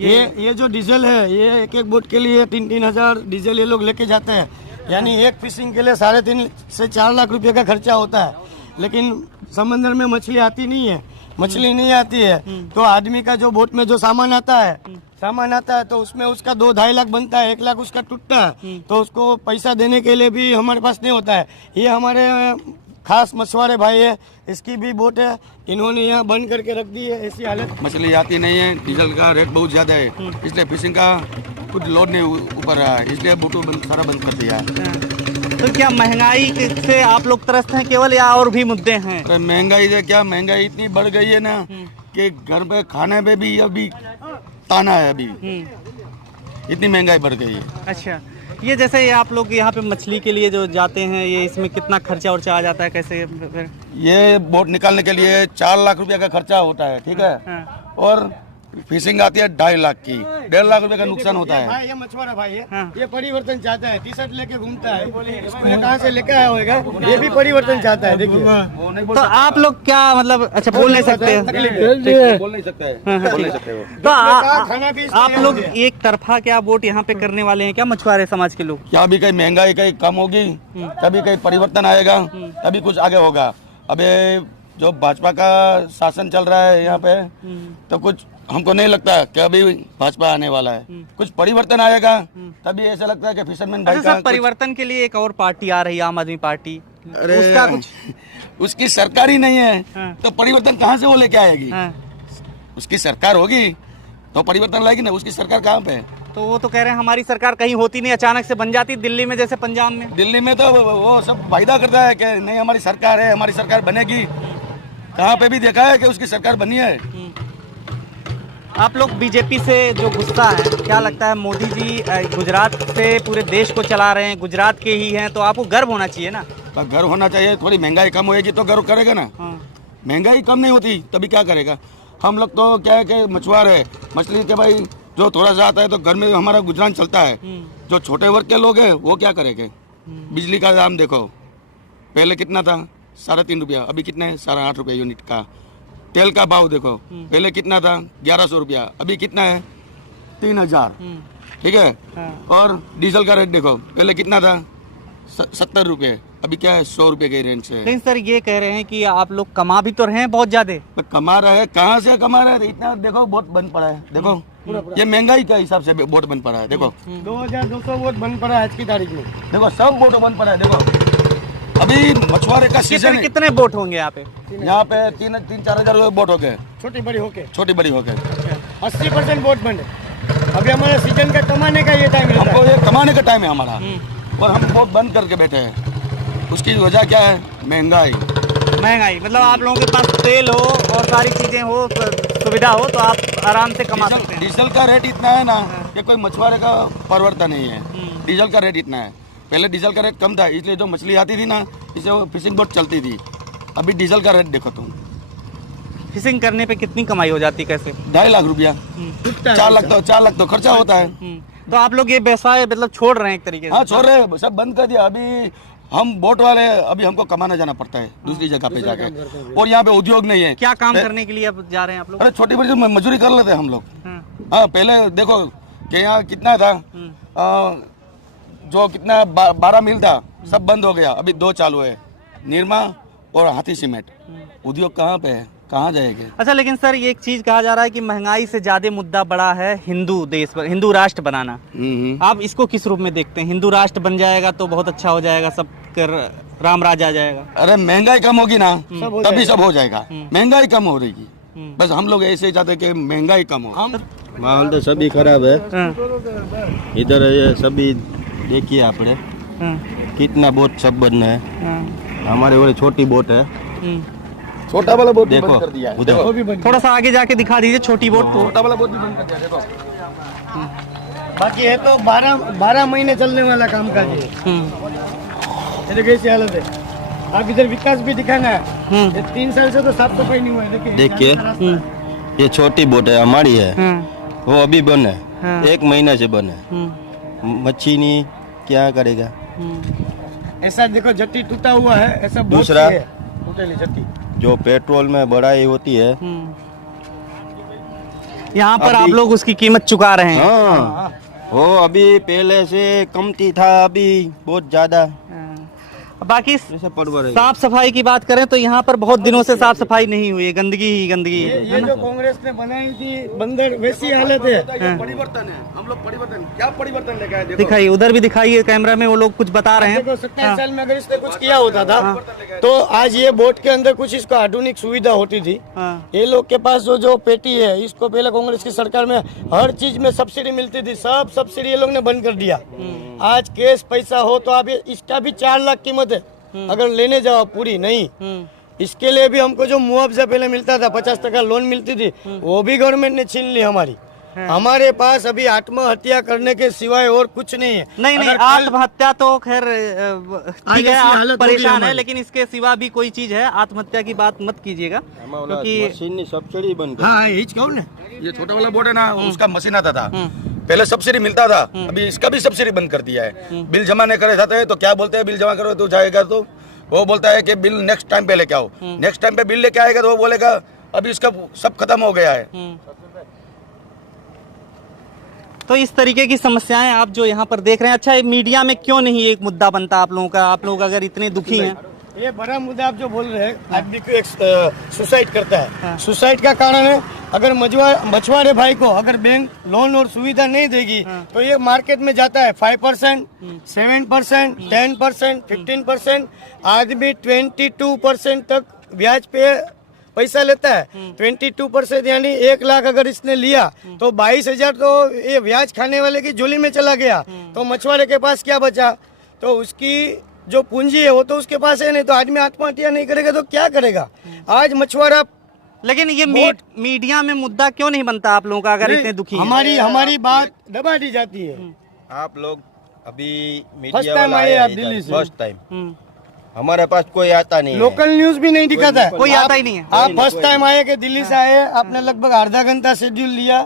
ये जो डीजल है, ये एक एक बोट के लिए 3-3 हजार डीजल ये लोग लेके जाते हैं। यानी एक फिशिंग के लिए 3.5 से 4 लाख रुपए का खर्चा होता है। लेकिन समंदर में मछली आती नहीं है, मछली नहीं आती है तो आदमी का जो बोट में जो सामान आता है तो उसमें उसका 2-2.5 लाख बनता है, 1 लाख उसका टूटता है, तो उसको पैसा देने के लिए भी हमारे पास नहीं होता है। ये हमारे खास मछुआरे भाई है, इसकी भी बोट है, इन्होंने यहाँ बंद करके रख दी है ऐसी हालत। मछली आती नहीं है, डीजल का रेट बहुत ज्यादा है, इसलिए फिशिंग का कुछ लोड नहीं ऊपर रहा है, इसलिए बोट सारा बंद कर दिया है। तो क्या महंगाई से आप लोग त्रस्त हैं केवल या और भी मुद्दे हैं? तो महंगाई से क्या, महंगाई इतनी बढ़ गई है ना कि घर पे खाने पे भी अभी ताना है, अभी इतनी महंगाई बढ़ गई है। अच्छा, ये जैसे आप लोग यहाँ पे मछली के लिए जो जाते हैं, ये इसमें कितना खर्चा उर्चा आ जाता है कैसे फिर? ये बोट निकालने के लिए 4 लाख रुपया का खर्चा होता है, ठीक है, और फिशिंग आती है 2.5 लाख की, 1.5 लाख रुपए का नुकसान होता है। भाई ये मछुआरा भाई है, ये परिवर्तन चाहता है, टी शर्ट लेके घूमता है, इसको ये कहाँ से लेके आया होगा, ये भी परिवर्तन चाहता है। देखिए तो आप लोग क्या मतलब, अच्छा बोल नहीं सकते? बोल नहीं सकते वो। तो आप लोग एक तरफा क्या वोट यहाँ पे करने वाले हैं क्या मछुआरे समाज के लोग? क्या अभी कहीं महंगाई कहीं कम होगी, तभी कहीं परिवर्तन आएगा, तभी कुछ आगे होगा। अबे जो भाजपा का शासन चल रहा है यहाँ पे, तो कुछ हमको नहीं लगता कि अभी भाजपा आने वाला है, कुछ परिवर्तन आएगा, तभी ऐसा लगता है कि फिशरमैन भाई का परिवर्तन के लिए एक और पार्टी आ रही है, आम आदमी पार्टी, अरे उसका कुछ उसकी सरकार ही नहीं है तो परिवर्तन कहाँ से वो लेके आएगी? उसकी सरकार होगी तो परिवर्तन लाएगी ना, उसकी सरकार कहाँ पे है? तो वो तो कह रहे हैं हमारी सरकार कहीं होती नहीं, अचानक से बन जाती दिल्ली में जैसे पंजाब में। दिल्ली में तो वो सब वायदा करता है कि नहीं हमारी सरकार है, हमारी सरकार बनेगी, कहाँ पे भी देखा है कि उसकी सरकार बनी है? आप लोग बीजेपी से जो गुस्सा है, क्या लगता है मोदी जी गुजरात से पूरे देश को चला रहे हैं, गुजरात के ही हैं, तो आपको गर्व होना चाहिए ना? तो गर्व होना चाहिए, थोड़ी महंगाई कम होएगी तो गर्व करेगा ना। महंगाई कम नहीं होती तभी क्या करेगा? हम लोग तो क्या है कि मछुआरे है, मछली के भाई जो थोड़ा सा आता है तो घर में हमारा गुजरान चलता है। जो छोटे वर्ग के लोग हैं वो क्या करेंगे? बिजली का दाम देखो, पहले कितना था, 3.5 रुपया, अभी कितना है, 8.5 रुपये यूनिट का। तेल का भाव देखो, पहले कितना था, 1100 रुपया, अभी कितना है, 3000, ठीक है। और डीजल का रेट देखो, पहले कितना था, 70 रुपये, अभी क्या है, 100 रुपये के रेंज से। लेकिन सर ये कह रहे हैं कि आप लोग कमा भी तो रहे हैं बहुत ज्यादा। तो कमा रहे हैं, कहाँ से कमा रहे हैं? इतना देखो वोट बंद पड़ा है, देखो ये महंगाई का हिसाब से वोट बंद पड़ा है, देखो 2200 वोट बंद पड़ा है आज की तारीख में, देखो सब वोट बंद पड़ा है। देखो अभी मछुआरे का सीजन है। कितने वोट होंगे यहाँ पे? यहाँ पे 3-4 हजार वोट हो गए, छोटी बड़ी होके 80% वोट बंद है। अभी हमारे सीजन का कमाने का ये टाइम है, हमको ये कमाने का टाइम है हमारा, और हम वोट बंद करके बैठे हैं। उसकी वजह क्या है? महंगाई। मतलब आप लोगों के पास तेल हो और सारी चीजें हो, सुविधा हो, तो आप आराम से कमा सकते हैं। डीजल का रेट इतना है ना कि कोई मछुआरे का परिवर्तन नहीं है। डीजल का रेट इतना है, पहले डीजल का रेट कम था, इसलिए जो मछली आती थी ना, इससे वो फिशिंग बोट चलती थी। अभी डीजल का रेट देखो तुम, फिशिंग करने पे कितनी कमाई हो जाती कैसे? 2.5 लाख रुपया, 4 लाख तो खर्चा होता है। तो आप लोग ये व्यवसाय मतलब छोड़ रहे हैं एक तरीके से? हाँ छोड़ रहे हैं, सब बंद कर दिया। अभी हम बोट वाले, अभी हमको कमाने जाना पड़ता है दूसरी जगह पे जाके, और यहाँ पे उद्योग नहीं है। क्या काम करने के लिए अब जा रहे हैं आप लोग? अरे छोटी बड़ी मजदूरी कर लेते हैं हम लोग। हाँ पहले देखो कि यहाँ कितना था, जो कितना 12 मिल था, सब बंद हो गया, अभी 2 चालू है, निरमा और हाथी सीमेंट। उद्योग कहाँ पे है, कहाँ जाएंगे? अच्छा, लेकिन सर ये एक चीज कहा जा रहा है कि महंगाई से ज्यादा मुद्दा बड़ा है हिंदू देश पर, हिंदू राष्ट्र बनाना। आप इसको किस रूप में देखते हैं? हिंदू राष्ट्र बन जाएगा तो बहुत अच्छा हो जाएगा, सब राम राज आ जाएगा। अरे महंगाई कम होगी ना तभी सब हो जाएगा। महंगाई कम हो रही, बस हम लोग ऐसे ही चाहते कि महंगाई कम हो। माहौल तो सभी खराब है इधर, ये सभी देखिए आपने कितना बोट सब बंद है। हमारे वो छोटी बोट है, छोटा वाला बोट देखो बंद कर दिया है। उधर थोड़ा सा आगे जाके दिखा दीजिए छोटी बोट को। छोटा वाला बोट भी बंद कर दिया, देखो। बाकी है तो 12 महीने चलने वाला काम काज है। ये कैसी हालत है? आप इधर विकास भी दिखाना है, ये 3 साल से तो साफ सफाई नहीं हुआ है। देखिए ये छोटी बोट है हमारी है, वो अभी बन है, 1 महीना से बन है। मच्छी नहीं क्या करेगा? ऐसा देखो जट्टी टूटा हुआ है, ऐसा दूसरा टूटेली जट्टी। जो पेट्रोल में बढ़ाई होती है, यहाँ पर आप लोग उसकी कीमत चुका रहे हैं। हाँ वो अभी पहले से कमती था, अभी बहुत ज्यादा। बाकी ऐसा परवर है। साफ सफाई की बात करें तो यहाँ पर बहुत दिनों से साफ सफाई नहीं हुई है, गंदगी ही गंदगी है। ये जो कांग्रेस ने बनाई थी बंदर वैसी हालत है। परिवर्तन है, हम लोग परिवर्तन, क्या परिवर्तन लेके आए? देखो दिखाइए, उधर भी दिखाइए कैमरा में, वो लोग कुछ बता रहे हैं। देखो 27 साल में अगर इसने कुछ किया होता था तो आज ये बोट के अंदर कुछ इसको आधुनिक सुविधा होती थी। हाँ। ये लोग के पास जो पेटी है, इसको पहले कांग्रेस की सरकार में हर चीज में सब्सिडी मिलती थी, सब सब्सिडी ये लोग ने बंद कर दिया। आज कैश पैसा हो तो आप इसका भी 4 लाख कीमत है अगर लेने जाओ, पूरी नहीं। इसके लिए भी हमको जो मुआवजा पहले मिलता था, 50% लोन मिलती थी, वो भी गवर्नमेंट ने छीन ली हमारी। हमारे पास अभी आत्महत्या करने के सिवाय और कुछ नहीं है। नहीं अगर कल- आत्महत्या तो खैर ठीक है, ऐसी आप हालत होगी परेशान है, हमारी। लेकिन इसके सिवा भी कोई चीज है, आत्महत्या की बात मत कीजिएगा, क्योंकि मशीन सब्सिडी बंद कर। हाँ यही कहूँ ना। ये छोटा वाला बोट है ना, उसका मशीन आता था, पहले सब्सिडी मिलता था, अभी इसका भी सब्सिडी बंद कर दिया है। बिल जमा नहीं करे जाते हैं तो क्या बोलते हैं, बिल जमा करो तो जाएगा, तो वो बोलता है कि बिल नेक्स्ट टाइम पे लेके आओ। नेक्स्ट टाइम पे बिल लेके आएगा तो वो बोलेगा अभी इसका सब खत्म हो गया है। तो इस तरीके की समस्याएं आप जो यहाँ पर देख रहे हैं। अच्छा, ये मीडिया में क्यों नहीं एक मुद्दा बनता आप लोगों का? आप लोग अगर इतने दुखी हैं, ये बड़ा मुद्दा आप जो बोल रहे हैं, आदमी को एक सुसाइड करता है। सुसाइड का कारण है अगर मछुआरे भाई को अगर बैंक लोन और सुविधा नहीं देगी तो ये मार्केट में जाता है 5%, 7%, 10%, 15%, आदमी 22% तक ब्याज पे पैसा लेता है। 22% यानी 1 लाख अगर इसने लिया तो 22,000 तो ये ब्याज खाने वाले की झोली में चला गया। तो मछुआरे के पास क्या बचा? तो उसकी जो पूंजी है वो तो उसके पास है नहीं, तो आदमी आत्महत्या नहीं करेगा तो क्या करेगा? आज मछुआरा लेकिन ये मीडिया में मुद्दा क्यों नहीं बनता आप लोगों का अगर इतने दुखी हैं? हमारी बात दबा दी जाती है। आप लोग अभी First मीडिया time वाला आए आया आप इधर, दिल्ली से? First time. हमारे पास कोई आता नहीं है। लोकल न्यूज भी नहीं दिखाता है, कोई आता ही नहीं है। आप फर्स्ट टाइम आए कि दिल्ली से आए, आपने लगभग आधा घंटा शेड्यूल लिया।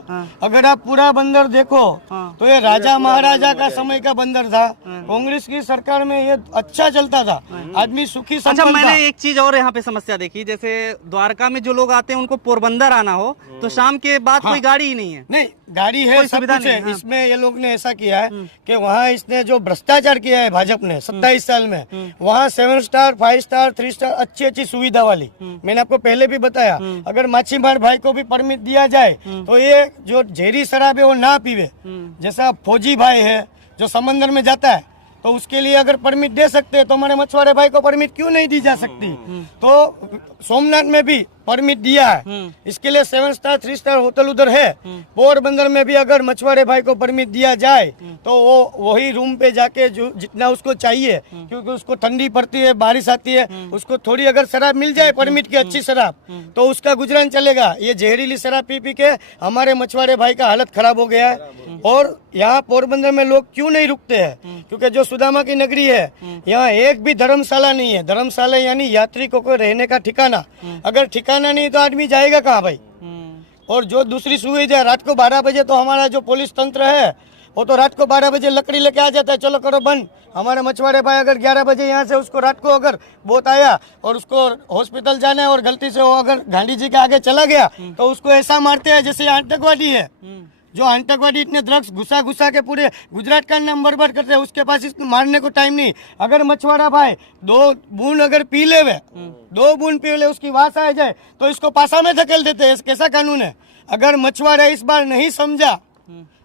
अगर आप पूरा बंदर देखो तो ये राजा महाराजा का समय का बंदर था। कांग्रेस की सरकार में ये अच्छा चलता था, आदमी सुखी अच्छा, संपन्न था। मैंने एक चीज और यहाँ पे समस्या देखी, जैसे द्वारका में जो लोग आते हैं उनको पोरबंदर आना हो तो शाम के बाद कोई गाड़ी ही नहीं है। नहीं, गाड़ी है, कोई सब सुविधा कुछ नहीं है। है, हाँ। इसमें ये लोग ने ऐसा किया है कि वहाँ इसने जो भ्रष्टाचार किया है भाजपा ने 27 साल में, वहाँ 7 स्टार 5 स्टार 3 स्टार अच्छी सुविधा वाली, मैंने आपको पहले भी बताया। अगर माछीमार भाई को भी परमिट दिया जाए तो ये जो झेरी शराब है वो ना पीवे। जैसा फौजी भाई है जो समंदर में जाता है तो उसके लिए अगर परमिट दे सकते हैं तो हमारे मछुआरे भाई को परमिट क्यों नहीं दी जा सकती? तो सोमनाथ में भी परमिट दिया है, इसके लिए 7 स्टार 3 स्टार होटल उधर है। पोरबंदर में भी अगर मछुआरे भाई को परमिट दिया जाए तो वो वही रूम पे जाके जो जितना उसको चाहिए, क्योंकि उसको ठंडी पड़ती है, बारिश आती है, उसको थोड़ी अगर शराब मिल जाए परमिट की अच्छी शराब तो उसका गुजरान चलेगा। ये जहरीली शराब पी पी के हमारे मछुआरे भाई का हालत खराब हो गया है। और यहाँ पोरबंदर में लोग क्यों नहीं रुकते हैं? क्योंकि जो सुदामा की नगरी है यहाँ एक भी धर्मशाला नहीं है। धर्मशाला यानी यात्रिकों को रहने का ठिकाना, अगर ठिकाना नहीं तो आदमी जाएगा कहाँ भाई? और जो दूसरी सुविधा, रात को 12 बजे तो हमारा जो पुलिस तंत्र है वो तो रात को 12 बजे लकड़ी लेके आ जाता है, चलो करो बंद। हमारे मछुआरे भाई अगर 11 बजे यहाँ से उसको रात को अगर बोट आया और उसको हॉस्पिटल जाना है और गलती से वो अगर गांधी जी के आगे चला गया तो उसको ऐसा मारते हैं जैसे आतंकवादी है। जो आतंकवादी इतने ड्रग्स घुसा के पूरे गुजरात का नाम बर्बाद करते हैं, उसके पास इसको मारने को टाइम नहीं। अगर मछुआरा भाई 2 बूंद अगर पी ले, 2 बूंद पी ले, उसकी वास आ जाए तो इसको पासा में धकेल देते हैं। कैसा कानून है? अगर मछुआरा इस बार नहीं समझा,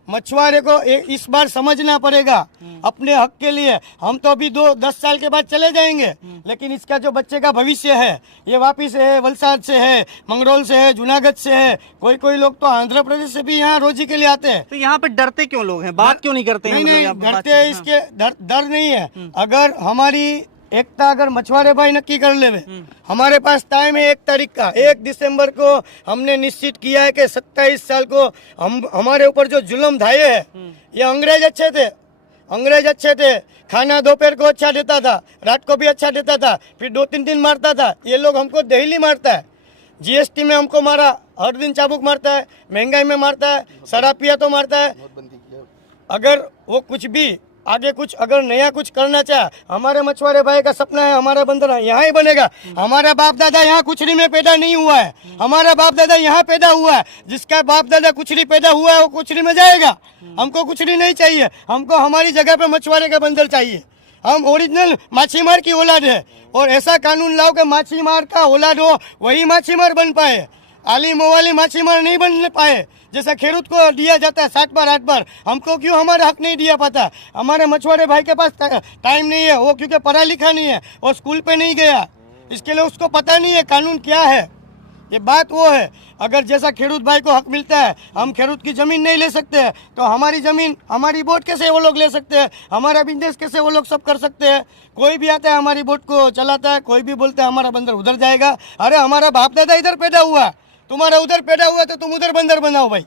मछुआरे को इस बार समझना पड़ेगा अपने हक के लिए। हम तो अभी 10 साल के बाद चले जाएंगे, लेकिन इसका जो बच्चे का भविष्य है ये वापी से है, वलसाड से है, मंगरौल से है, जूनागढ़ से है, कोई लोग तो आंध्र प्रदेश से भी यहाँ रोजी के लिए आते हैं। तो यहाँ पे डरते क्यों लोग हैं? बात क्यों नहीं करते हैं? नहीं, मतलब यहाँ पे डरते हैं, इसके डर नहीं है। अगर हमारी एकता अगर मछुआरे भाई नक्की कर लेवे, हमारे पास टाइम है 1 तारीख का, 1 दिसंबर को हमने निश्चित किया है कि 27 साल को हमारे ऊपर जो जुल्म ढाए हैं, ये अंग्रेज अच्छे थे। खाना दोपहर को अच्छा देता था, रात को भी अच्छा देता था, फिर 2-3 दिन मारता था। ये लोग हमको डेली मारता है। GST में हमको मारा, हर दिन चाबुक मारता है, महंगाई में मारता है, शराब पिया तो मारता है। अगर वो कुछ भी आगे कुछ अगर नया कुछ करना चाहे, हमारे मछुआरे भाई का सपना है हमारा बंदर यहाँ ही बनेगा। हमारा बाप दादा यहाँ कुचड़ी में पैदा नहीं हुआ है, हमारा बाप दादा यहाँ पैदा हुआ है। जिसका बाप दादा कुचड़ी पैदा हुआ है वो कुचड़ी में जाएगा। हमको कुचड़ी नहीं चाहिए, हमको हमारी जगह पे मछुआरे का बंदर चाहिए। हम ओरिजिनल माछीमार की औलाद है और ऐसा कानून लाओ कि माछीमार का औलाद हो वही माछीमार बन पाए, आली मोवाली माछीमार नहीं बन पाए। जैसा खेडूत को दिया जाता है 7 बार 8 बार, हमको क्यों हमारा हक नहीं दिया पाता? हमारे मछुआरे भाई के पास टाइम नहीं है, वो क्योंकि पढ़ा लिखा नहीं है और स्कूल पे नहीं गया, इसके लिए उसको पता नहीं है कानून क्या है। ये बात वो है, अगर जैसा खेडूत भाई को हक मिलता है, हम खेडूत की ज़मीन नहीं ले सकते हैं तो हमारी ज़मीन हमारी बोट कैसे वो लोग ले सकते हैं? हमारा बिजनेस कैसे वो लोग सब कर सकते हैं? कोई भी आता है हमारी बोट को चलाता है, कोई भी बोलता है हमारा बंदर उधर जाएगा। अरे हमारा बाप दादा इधर पैदा हुआ, तुम्हारा उधर पैदा हुआ तो तुम उधर बंदर बनाओ भाई।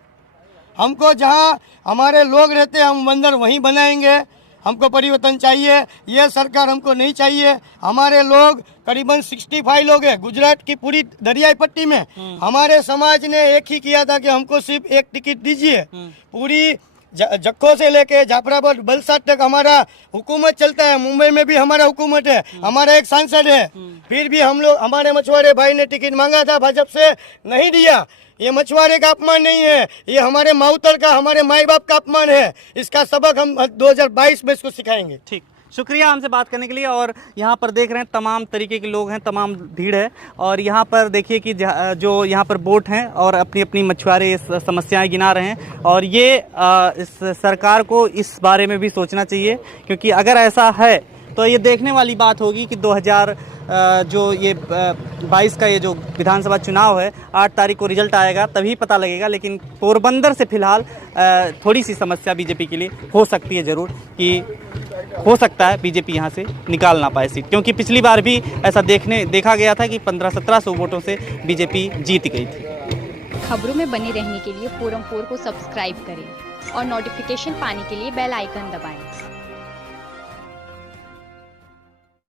हमको जहाँ हमारे लोग रहते हैं हम बंदर वहीं बनाएंगे। हमको परिवर्तन चाहिए, ये सरकार हमको नहीं चाहिए। हमारे लोग करीबन 65 लोग हैं गुजरात की पूरी दरियाई पट्टी में। हमारे समाज ने एक ही किया था कि हमको सिर्फ एक टिकट दीजिए। पूरी जक्खो से लेके जाफराबाद बलसाड तक हमारा हुकूमत चलता है, मुंबई में भी हमारा हुकूमत है, हमारा एक सांसद है। फिर भी हम लोग हमारे मछुआरे भाई ने टिकट मांगा था, भाजपा से नहीं दिया। ये मछुआरे का अपमान नहीं है, ये हमारे माउतर का हमारे माई बाप का अपमान है। इसका सबक हम 2022 में इसको सिखाएंगे। ठीक, शुक्रिया हमसे बात करने के लिए। और यहाँ पर देख रहे हैं तमाम तरीके के लोग हैं, तमाम भीड़ है। और यहाँ पर देखिए कि जो यहाँ पर बोट हैं और अपनी अपनी मछुआरे समस्याएं गिना रहे हैं। और ये इस सरकार को इस बारे में भी सोचना चाहिए, क्योंकि अगर ऐसा है तो ये देखने वाली बात होगी कि 2022 का ये जो विधानसभा चुनाव है 8 तारीख को रिजल्ट आएगा तभी पता लगेगा। लेकिन पोरबंदर से फिलहाल थोड़ी सी समस्या बीजेपी के लिए हो सकती है ज़रूर, कि हो सकता है बीजेपी यहाँ से निकाल ना पाए सीट, क्योंकि पिछली बार भी ऐसा देखा गया था कि 1500-1700 वोटों से बीजेपी जीत गई थी। खबरों में बने रहने के लिए फोरम 4 को सब्सक्राइब करें और नोटिफिकेशन पाने के लिए बेल आइकन दबाएं।